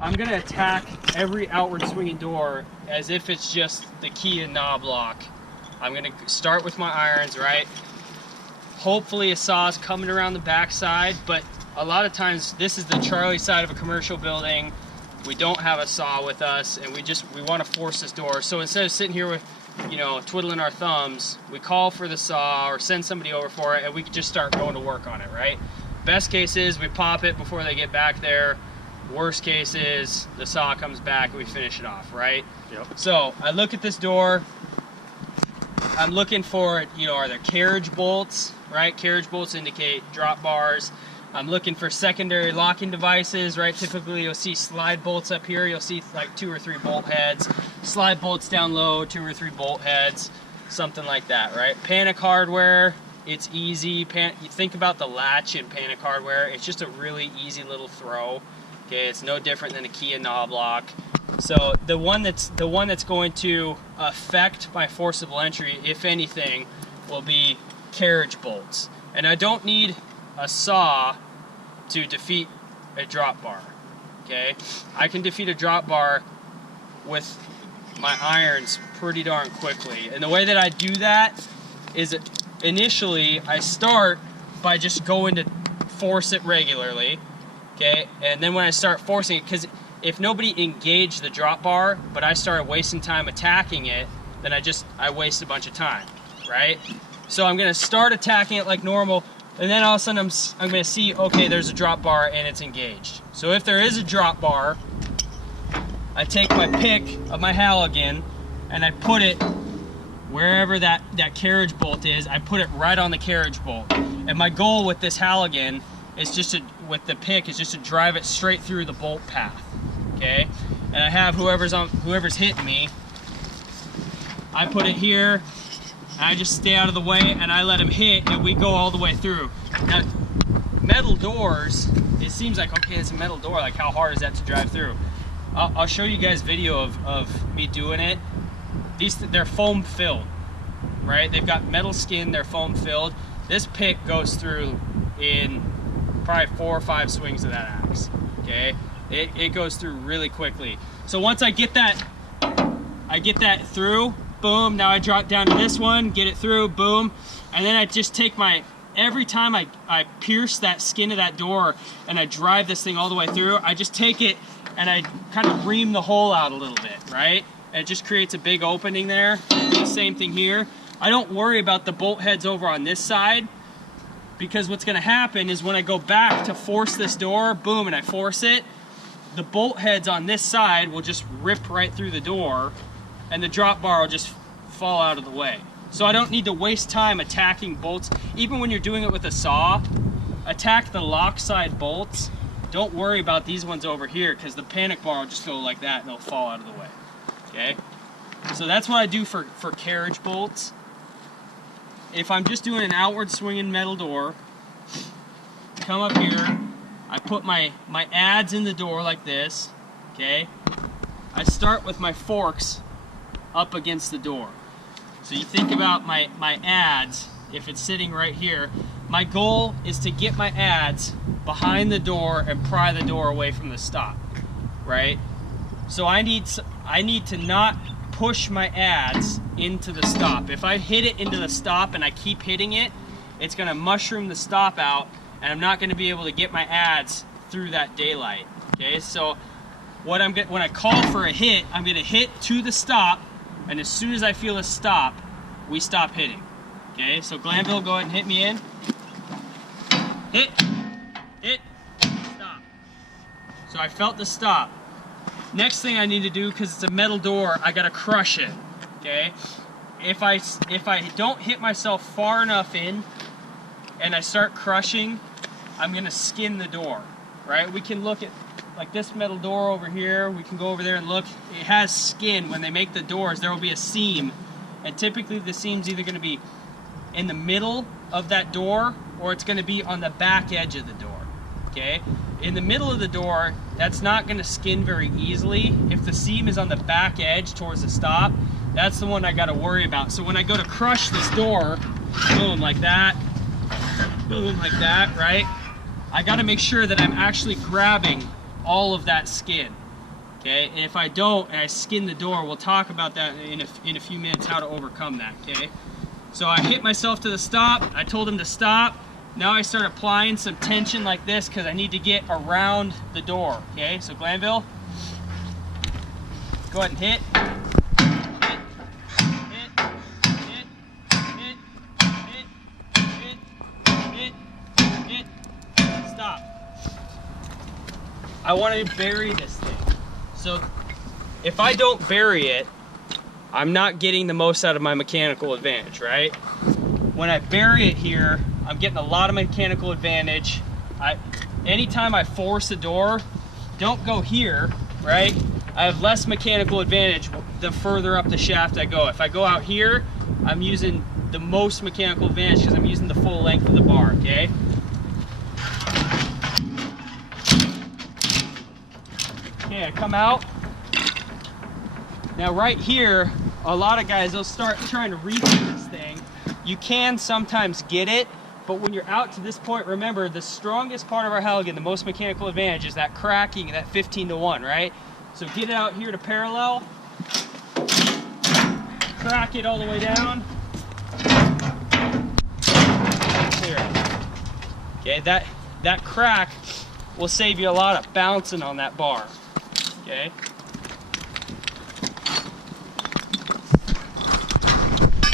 I'm gonna attack every outward swinging door as if it's just the key and knob lock. I'm gonna start with my irons, right? Hopefully a saw's coming around the back side, but a lot of times this is the Charlie side of a commercial building. We don't have a saw with us, and we want to force this door. So instead of sitting here with, you know, twiddling our thumbs, we call for the saw or send somebody over for it, and we can just start going to work on it, right? Best case is we pop it before they get back there. Worst case is the saw comes back and we finish it off, right? Yep. So I look at this door. I'm looking for, you know, are there carriage bolts, right? Carriage bolts indicate drop bars. I'm looking for secondary locking devices, right? Typically you'll see slide bolts up here. You'll see like 2 or 3 bolt heads. Slide bolts down low, 2 or 3 bolt heads, something like that, right? Panic hardware, it's easy. You think about the latch in panic hardware. It's just a really easy little throw. Okay, it's no different than a key and knob lock. So the one that's going to affect my forcible entry, if anything, will be carriage bolts. And I don't need a saw to defeat a drop bar. Okay, I can defeat a drop bar with my irons pretty darn quickly. And the way that I do that is initially I start by just going to force it regularly. Okay, and then when I start forcing it, because if nobody engaged the drop bar, but I started wasting time attacking it, then I waste a bunch of time, right? So I'm gonna start attacking it like normal, and then all of a sudden I'm gonna see, okay, there's a drop bar and it's engaged. So if there is a drop bar, I take my pick of my Halligan and I put it wherever that carriage bolt is. I put it right on the carriage bolt. And my goal with this Halligan is just to, with the pick, is just to drive it straight through the bolt path, okay? And I have whoever's hitting me, I put it here, and I just stay out of the way, and I let him hit, and we go all the way through. Now, metal doors, it seems like, okay, it's a metal door, like how hard is that to drive through? I'll show you guys video of me doing it. They're foam filled, right? They've got metal skin, they're foam filled. This pick goes through in probably 4 or 5 swings of that axe, okay? It goes through really quickly. So once I get that through, boom, now I drop down to this one, get it through, boom, and then I just take every time I pierce that skin of that door and I drive this thing all the way through, I just take it and I kind of ream the hole out a little bit, right? And it just creates a big opening there. I do the same thing here. I don't worry about the bolt heads over on this side, because what's gonna happen is when I go back to force this door, boom, and I force it, the bolt heads on this side will just rip right through the door and the drop bar will just fall out of the way. So I don't need to waste time attacking bolts. Even when you're doing it with a saw, attack the lock side bolts. Don't worry about these ones over here, because the panic bar will just go like that and they'll fall out of the way, okay? So that's what I do for carriage bolts. If I'm just doing an outward swinging metal door, come up here, I put my adze in the door like this, okay? I start with my forks up against the door. So you think about my adze, if it's sitting right here, my goal is to get my adze behind the door and pry the door away from the stop, right? So I need to not push my adze into the stop. If I hit it into the stop and I keep hitting it, it's gonna mushroom the stop out and I'm not gonna be able to get my adze through that daylight, okay? So when I call for a hit, I'm gonna hit to the stop, and as soon as I feel a stop, we stop hitting, okay? So Glanville, go ahead and hit me in. Hit, stop. So I felt the stop. Next thing I need to do, because it's a metal door, I gotta crush it, okay? If I don't hit myself far enough in and I start crushing, I'm gonna skin the door, right? We can look at like this metal door over here. We can go over there and look. It has skin. When they make the doors, there will be a seam, and typically the seam's either gonna be in the middle of that door or it's gonna be on the back edge of the door, okay? In the middle of the door, that's not gonna skin very easily. If the seam is on the back edge towards the stop, that's the one I gotta worry about. So when I go to crush this door, boom, like that, right? I gotta make sure that I'm actually grabbing all of that skin, Okay, and if I don't and I skin the door, we'll talk about that in a few minutes, how to overcome that, okay? So I hit myself to the stop, I told him to stop. Now I start applying some tension like this because I need to get around the door, okay? So Glanville, go ahead and hit. Hit. Stop. I want to bury this thing. So if I don't bury it, I'm not getting the most out of my mechanical advantage, right? When I bury it here, I'm getting a lot of mechanical advantage. Anytime I force the door, don't go here, right? I have less mechanical advantage the further up the shaft I go. If I go out here, I'm using the most mechanical advantage because I'm using the full length of the bar, okay? Okay, I come out. Now right here, a lot of guys, they'll start trying to reach this thing. You can sometimes get it, but when you're out to this point, remember the strongest part of our Halligan, the most mechanical advantage is that cracking, that 15-to-1, right? So get it out here to parallel, crack it all the way down, clear it. Okay, that crack will save you a lot of bouncing on that bar. Okay.